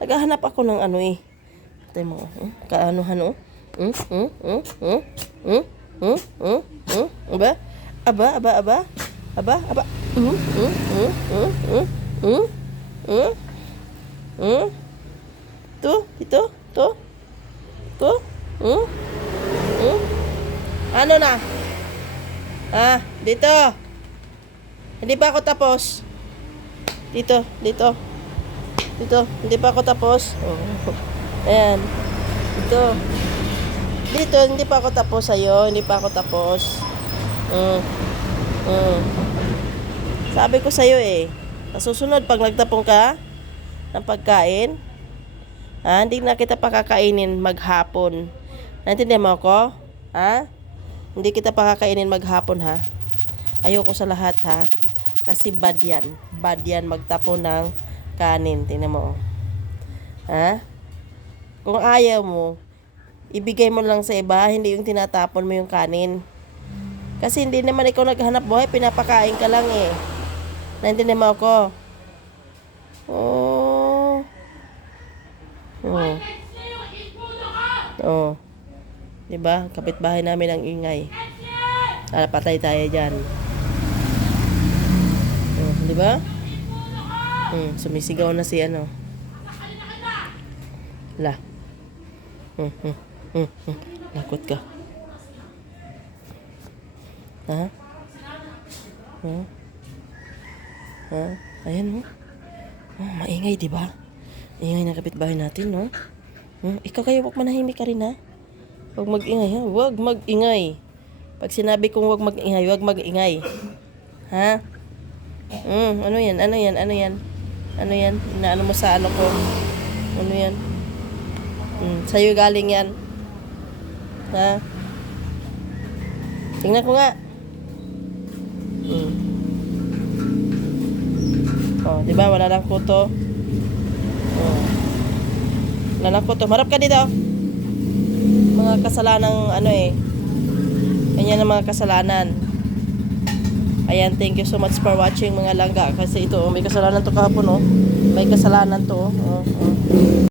Naghahanap ako ng ano eh. Tay mo. Hmm? Kaanuhan oh. Hmm? Hmm? Hmm? Hmm? Hmm? Hmm? Hmm? Hmm? Aba? Aba? Aba? Aba? Aba? Aba? Hmm? Hmm? Hmm? Hmm? Hmm? Hmm? Hmm? Hmm? To? Ito? To? To? Hmm? Hmm? Ano na? Ah, dito. Hindi pa ako tapos. Dito, dito. Dito, hindi pa ako tapos. Oh. Ayan. Dito. Dito, hindi pa ako tapos sa'yo. Hindi pa ako tapos. Mm. Mm. Sabi ko sa'yo eh. Sa susunod, pag nagtapong ka ng pagkain, ha, hindi na kita pakakainin maghapon. Naintindihan mo ako? Ha? Hindi kita pakakainin maghapon ha. Ayoko sa lahat ha. Kasi bad yan. Bad yan magtapon ng kanin. Tingnan mo. oh. Ha? Kung ayaw mo, ibigay mo lang sa iba, hindi yung tinatapon mo yung kanin. Kasi hindi naman ikaw naghanap buhay, pinapakain ka lang eh. Naintindihan mo ako? Oh. Oh. Oh. 'Di ba? Kapitbahay namin ang ingay. Para patay tayo diyan. Oh, 'di ba? Hmm, sumisigaw na si ano. La. Hmm, hmm, hmm, hmm. Lakot ka. Ha? Ha? Ha? Ayan mo. Oh, maingay, di ba? Ingay ng kapitbahay natin, no? Hmm, ikaw kayo, wag manahimik ka rin, ha? Huwag mag-ingay, ha? Huwag mag-ingay. Pag sinabi kong huwag mag-ingay, huwag mag-ingay. Ha? Hmm, ano yan? Ano yan? Ano yan? Ano yan? Inaano mo sa ano ko? Ano yan? Hmm, sa'yo galing yan. Ha? Tingnan ko nga. Hmm. Oh, di ba? Wala lang kuto. Oh. Wala lang kuto. Marap ka dito. Mga kasalanang ano eh. Ganyan ang mga kasalanan. Ayan, thank you so much for watching mga langga. Kasi ito, oh, may kasalanan to kahapon, oh. May kasalanan to, oh. oh, oh.